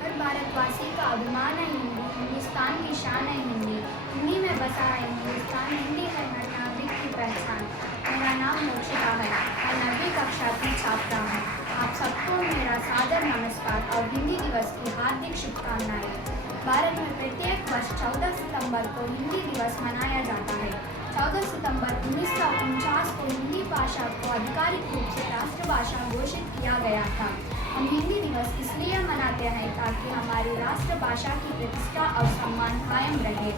हर भारतवासी का अभिमान है हिंदी, हिंदुस्तान की शान है हिंदी। हिंदी में बसा है हिंदुस्तान, हिंदी है हर नागरिक की पहचान। मेरा नाम मोक्षिता है, मैं 9वीं कक्षा की छात्रा हूँ। आप सबको मेरा सादर नमस्कार और हिंदी दिवस की हार्दिक शुभकामनाएं। भारत में प्रत्येक वर्ष 14 सितंबर को हिंदी दिवस मनाया जाता है। 14 सितंबर 1949 को हिंदी भाषा को आधिकारिक रूप से राष्ट्रभाषा घोषित किया गया था। हम हिंदी दिवस इसलिए मनाते हैं ताकि हमारी राष्ट्रभाषा की प्रतिष्ठा और सम्मान कायम रहे।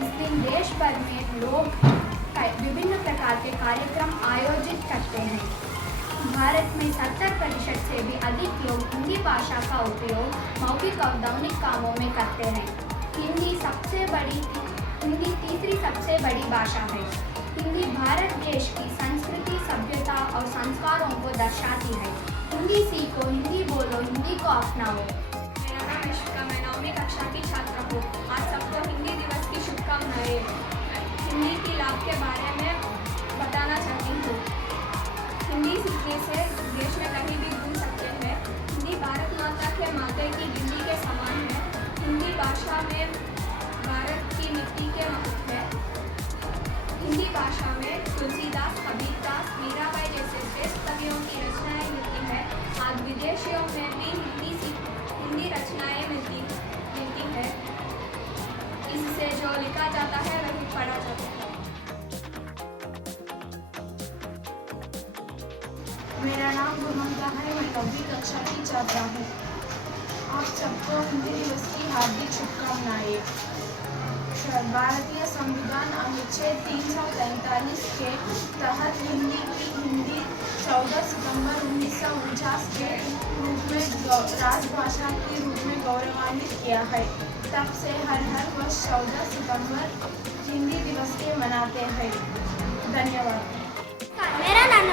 इस दिन देश भर में लोग विभिन्न प्रकार के कार्यक्रम आयोजित करते हैं। भारत में 70% से भी अधिक लोग हिंदी भाषा का उपयोग मौखिक और दैनिक कामों में करते हैं। हिंदी तीसरी सबसे बड़ी भाषा है। हिंदी भारत देश की संस्कृति, सभ्यता और संस्कारों को दर्शाती है। हिंदी सीखो, हिंदी बोलो, हिंदी को अपनाओ। मेरा नाम इशिका, मैं 9वीं कक्षा की छात्रा हूँ। आज सबको हिंदी दिवस की शुभकामनाएं। हिंदी के लाभ के बारे में बताना चाहती हूँ। हिंदी सीखने से देश में कहीं भी घूम सकते हैं। हिंदी भारत माता के माथे की बिंदी के समान है। हिंदी भाषा में भारत की मिट्टी के महत्व है। हिंदी भाषा में तुलसीदास, कबीरदास, मीराबाई जैसे श्रेष्ठ कवियों की रचनाएं मिलती हैं। आज विदेशियों में भी हिंदी रचनाएं मिलती है। इससे जो लिखा जाता है वही पढ़ा जाता है। मेरा नाम गुरमंता है, मैं 9वीं कक्षा की छात्रा हूँ। आप सबको हिंदी दिवस की हार्दिक शुभकामनाएं। भारतीय संविधान अनुच्छेद 343 के तहत हिंदी 14 सितंबर 1949 के रूप में राजभाषा के रूप में गौरवान्वित किया है। तब से हर वर्ष 14 सितंबर हिंदी दिवस के मनाते हैं। धन्यवाद। मेरा नाम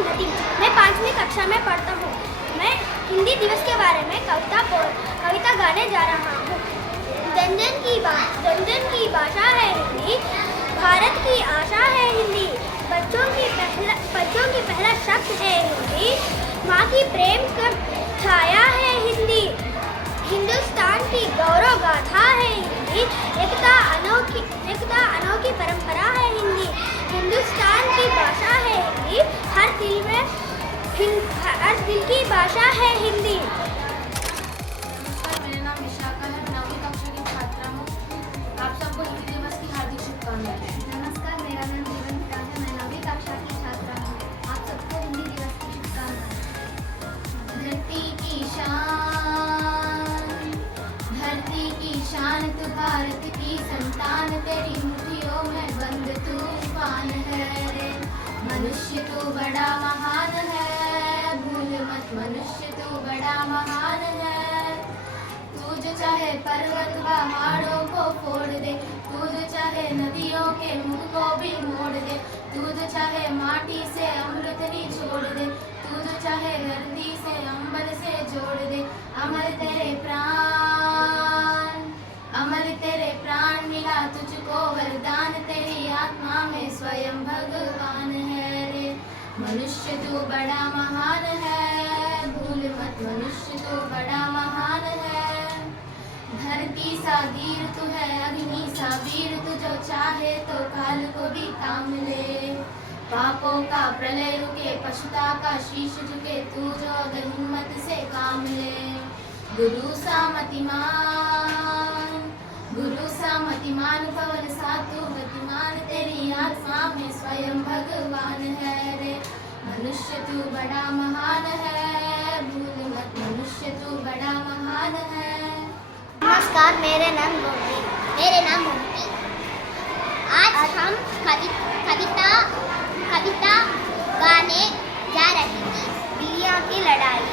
नदीम, मैं 5वीं कक्षा में पढ़ता हूँ। मैं हिंदी दिवस के बारे में कविता गाने जा रहा हूँ। जन जन की भाषा है हिंदी, भारत की आशा है हिंदी। बच्चों की पहला शब्द है हिंदी, माँ की प्रेम का छाया है हिंदी। हिंदुस्तान की गौरव गाथा है हिंदी, एकता अनोखी परंपरा है हिंदी। हिंदुस्तान की भाषा है हिंदी, हर दिल की भाषा है हिंदी। नमस्कार, मेरा नाम विशाखा है, मैं 9वीं कक्षा की छात्रा हूँ। आप सबको हिंदी दिवस की हार्दिक शुभकामनाएं। नमस्कार, मेरा नाम जीवंता है, मैं 9वीं कक्षा की छात्रा हूँ। आप सबको हिंदी दिवस की शुभकामनाएं। धरती की शान तू भारत की संतान, तेरी मुट्ठियों में बंद तूफान है रे। मनुष्य तू बड़ा महान है, भूल मत मनुष्य तू बड़ा महान है। तू जो चाहे पर्वत पहाड़ों को फोड़ दे, तू जो चाहे नदियों के मुंह को भी मोड़ दे, तू जो चाहे माटी से अमृत निचोड़ दे, तू जो चाहे धरती से अंबर से जोड़ दे। अमर तेरे प्राण मिला तुझको वरदान, तेरी आत्मा में स्वयं भगवान है रे। मनुष्य तू बड़ा महान है, भूल मत मनुष्य तू बड़ा महान है। धरती सा धीर तू है, अग्नि सा वीर तू, जो चाहे तो काल को भी थाम ले। पापों का प्रलय रुके, पशुता का शीश झुके, तू जो अगर हिम्मत से काम ले। गुरु सा मतिमान पवन सा तू गतिमान, तेरी आत्मा में स्वयं भगवान है रे। मनुष्य तू बड़ा महान है, भूल मत मनुष्य तू बड़ा महान है। नमस्कार, मेरे नाम मोहिनी। आज हम कविता गाने जा रही थी। बिल्लियों की लड़ाई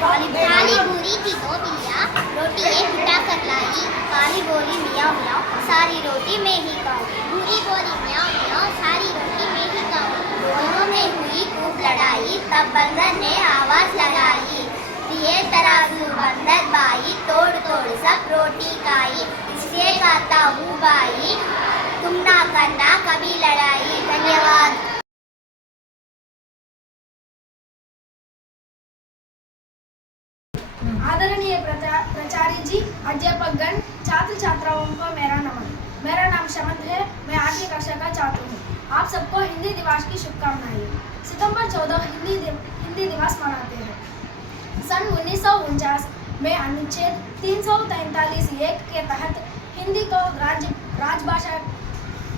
काली बुरी थी 2 बिल्लियाँ, रोटी एक उठा कर लाई। काली बोली मियाँ मियाँ, सारी रोटी मैं ही खाऊं। बुरी बोली मियाँ मियाँ, सारी रोटी मैं ही खाऊं। दोनों में हुई खूब लड़ाई, तब बंदर ने आवाज लगाई। ये तराजू बंदर भाई, तोड़ तोड़ सब रोटी खाई। इसलिए कहता हूँ भाई, तुम ना करना कभी लड़ाई। धन्यवाद। आदरणीय प्राचार्य जी, अध्यापकगण, छात्र छात्राओं को मेरा नमन। मेरा नाम शमंत है। मैं 8वीं कक्षा का छात्र हूँ। आप सबको हिंदी दिवस की शुभकामनाएं। सितंबर 14 हिंदी दिवस मनाते हैं। सन 1949 में अनुच्छेद 343(1) के तहत हिंदी को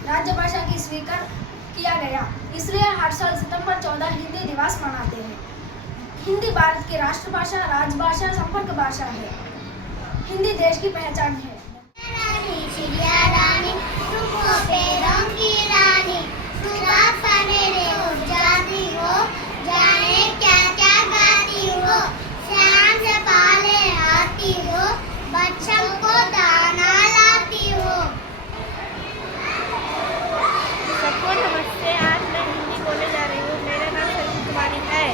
राजभाषा की स्वीकार किया गया। इसलिए हर साल सितंबर 14 हिंदी दिवस मनाते हैं। हिंदी भारत की राष्ट्रभाषा, राजभाषा, संपर्क भाषा है। हिंदी देश की पहचान है। चिड़िया रानी, तुम हो पेड़ों की रानी, सुबह सवेरे उठ जाती हो, जाने क्या क्या गाती हो, शाम से पहले आती हो, बच्चों को दाना लाती हो। सबको नमस्ते। आज मैं हिंदी बोलने जा रही हूँ। मेरा नाम सलीम कुमारी है।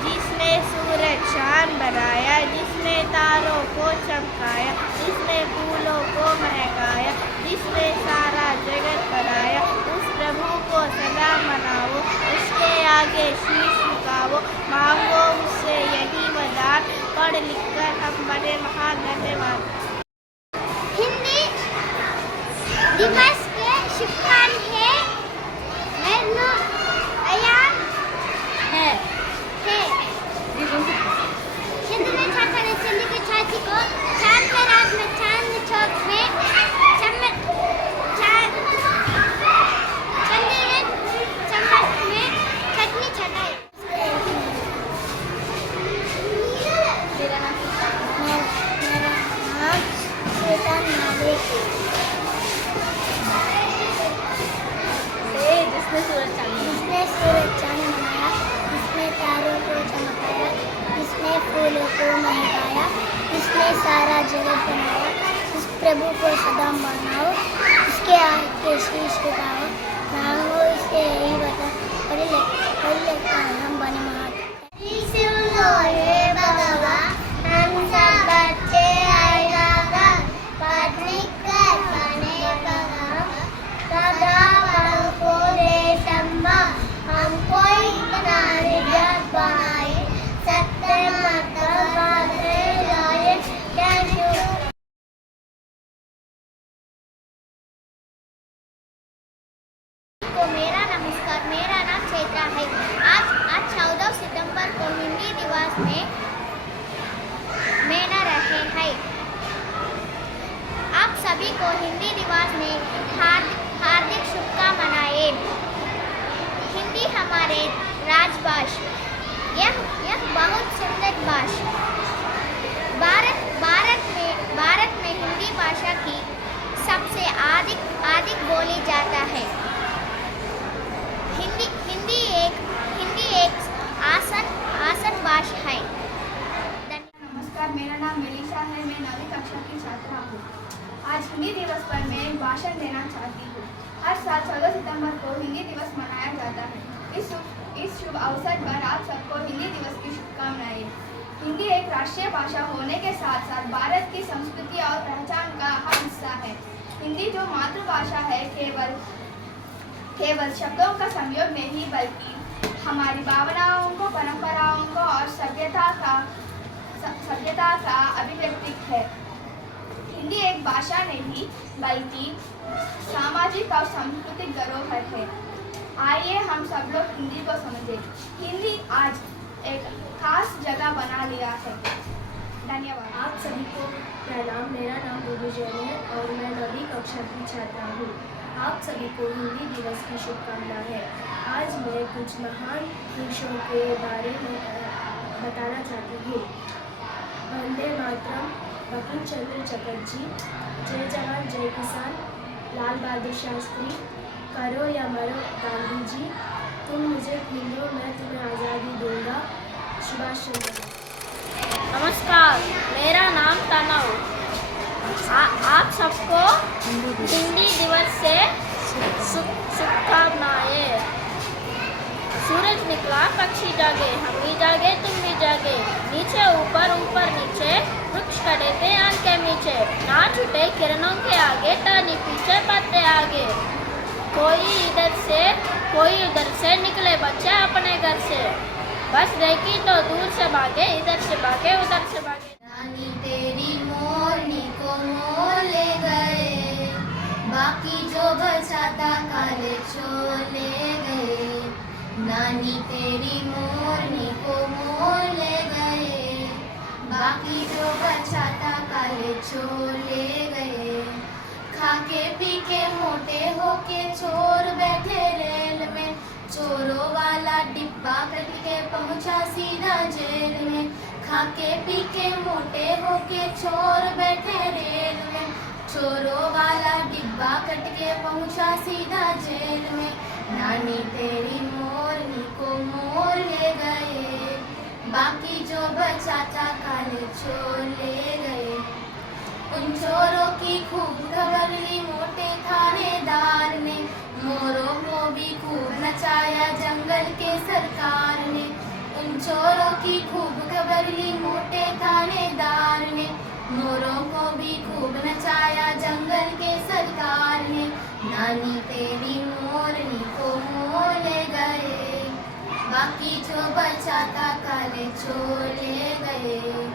जिसने सूरज चांद बनाया, जिसने तारों को चमकाया, जिसने फूलों को महकाया, जिसने सारा जगत बनाया, उस प्रभु को सदा मनाओ, उसके आगे शीश झुकाओ, मांगो उससे यही वरदान, पढ़ लिख कर हम बने महान। धन्यवाद। हिंदी दिवस के शुभकामनाएं। मेरा नाम अयान है। हिंदी में छात्र चंदी की छाती को चांद के रात में चांद चौक में चंदी में चम्मच में चटनी चटाई। मेरा नाम श्वेता नाविक। जिसने सूरज चांद बनाया, जिसने तारों को चमकाया, जिसने फूलों को महकाया, जिसने सारा जगत बनाया, उस प्रभु को सदा मनाओ, उसके आगे शीश झुकाओ, मांगो उससे यही वरदान, पढ़ लिख कर हम बने महान। सुन लो हे भगवान, हम सब बच्चे आएगा, पढ़ लिख कर बने भगवान, सदा को दे सम्मा, हमको इतना निजात बनाए, सत्य मतलब बातें लाए, को मेरा नमस्कार। मेरा नाम चैत्रा है। आज 14 सितंबर को हिंदी दिवस में मना रहे हैं। आप सभी को हिंदी दिवस में हार्दिक शुभकामनाएं। हिंदी हमारे राजभाषा, यह बहुत सुंदर भाषा। भारत में हिंदी भाषा की सबसे अधिक बोली जाता है। हिंदी एक आसान भाषा है। नमस्कार, मेरा नाम मेलिशा है। मैं 9वीं कक्षा की छात्रा हूँ। आज हिंदी दिवस पर मैं एक भाषण देना चाहती हूँ। हर साल 14 सितंबर को हिंदी दिवस मनाया जाता है। इस शुभ अवसर पर आप सबको हिंदी दिवस की शुभकामनाएं। हिंदी एक राष्ट्रीय भाषा होने के साथ साथ भारत की संस्कृति और पहचान का अहम हिस्सा है। हिंदी जो मातृभाषा है, केवल शब्दों का संयोग नहीं, बल्कि हमारी भावनाओं को, परंपराओं को और सभ्यता का अभिव्यक्ति है। हिंदी एक भाषा नहीं, बल्कि सामाजिक और सांस्कृतिक धरोहर है। आइए हम सब लोग हिंदी को समझें। हिंदी आज एक खास जगह बना लिया है। धन्यवाद। आप सभी को प्रणाम। मेरा नाम बेबी जैन है और मैं 9वीं कक्षा की छात्रा हूँ। आप सभी को हिंदी दिवस की शुभकामनाएं है। आज मैं कुछ महान पुरुषों के बारे में बताना चाहती हूँ। वंदे मातरम, बंकिम चंद्र चटर्जी, जय जवान जय किसान, लाल बहादुर शास्त्री, करो या मरो गांधी जी, तुम मुझे खून दो मैं तुम्हें आज़ादी दूंगा, सुभाष चंद्र बोस। नमस्कार, मेरा नाम तनव। आप सबको हिंदी दिवस से शुभकामनाएं। सूरज निकला, पक्षी जागे, हम भी जागे, तुम भी जागे, नीचे ऊपर ऊपर नीचे, वृक्ष खड़े थे आम के नीचे, ना छूटे किरणों के आगे, टहनी पीछे पत्ते आगे। कोई इधर से कोई उधर से निकले बच्चे अपने घर से, बस देखी तो दूर से भागे, इधर से भागे उधर से भागे। नानी तेरी मोरनी को मोर ले गए, बाकी जो बचा था काले चोर ले गए। नानी तेरी मोरनी को मोर ले गए, बाकी जो बचा था काले चोर ले गए। खाके पी के मोटे होके चोर बैठे रेल में, चोरों वाला डिब्बा कट के पहुंचा सीधा जेल में। खाके पी के मोटे होके चोर बैठे रेल में, चोरों वाला डिब्बा कट के पहुंचा सीधा जेल में। नानी तेरी मोरनी को मोर ले गए, बाकी जो बचा था काले चोर ले गए। उन चोरों की खूब खबर ली मोटे थानेदार ने, मोरों को भी खूब नचाया जंगल के सरकार ने। उन चोरों की खूब खबर ली मोटे थानेदार ने, मोरों को भी खूब नचाया जंगल के सरकार ने। नानी तेरी मोरनी को मोर ले गए, बाकी जो बचा था काले चोर ले गए।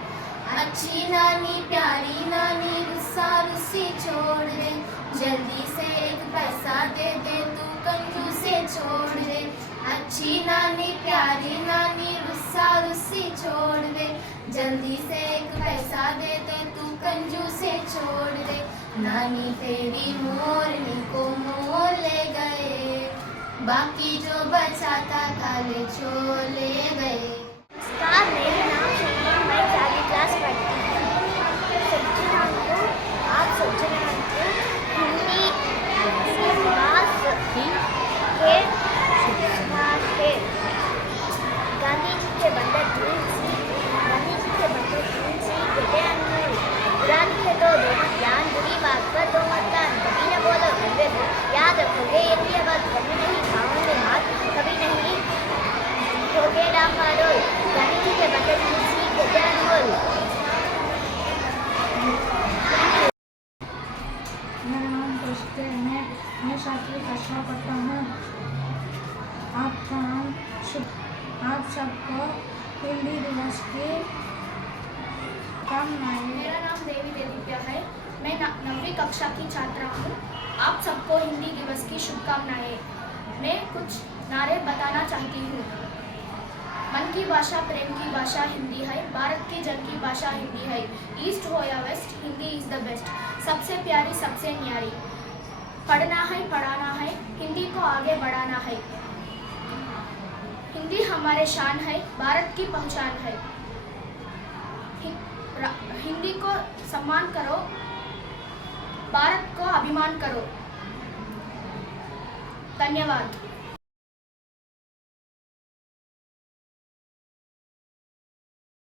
अच्छी नानी प्यारी नानी गुस्सा रुस्सी छोड़ दे, जल्दी से एक पैसा दे दे तू कंजूसी छोड़ दे। अच्छी नानी प्यारी नानी गुस्सा रुस्सी छोड़ दे, जल्दी से एक पैसा दे दे तू कंजूसी छोड़ दे। नानी तेरी मोरनी को मोर ले गए, बाकी जो बचा था काले चोर ले गए। नमस्कार, मेरा नाम शमीम, मैं 4वीं क्लास पढ़ती हूँ। सच्ची नाम को आप सच्चे नाम को हिंदी विकास के सिद्धांत है। गांधी जी के बंदर तीन सी, गांधी जी के बंदर तीन सी कहते अनमोल। पुरानी है तो दो मत ज्ञान, बुरी बात पर दो मत कान, कभी न बोलो गंदे बोल। याद रखोगे ये भी बात, कभी नहीं खाओगे हाथ, कभी नहीं होगे डामाडोल। गांधी जी के बंदर तीन सी कहते अनमोल। मेरा नाम कौशिक है, मैं 7वीं कक्षा पढ़ता हूँ। आपका नाम शुभ। आप सबको हिंदी दिवस की शुभकामनाएं। मेरा नाम देवी देविप्रिया है, मैं 9वीं कक्षा की छात्रा हूँ। आप सबको हिंदी दिवस की शुभकामनाएं। मैं कुछ नारे बताना चाहती हूँ। मन की भाषा प्रेम की भाषा हिंदी है, भारत की जन की भाषा हिंदी है। ईस्ट हो या west, Hindi is the best, सबसे प्यारी सबसे न्यारी। पढ़ना है पढ़ाना है, हिंदी को आगे बढ़ाना है। हिंदी हमारे शान है, भारत की पहचान है। हिंदी को सम्मान करो, भारत को अभिमान करो। धन्यवाद।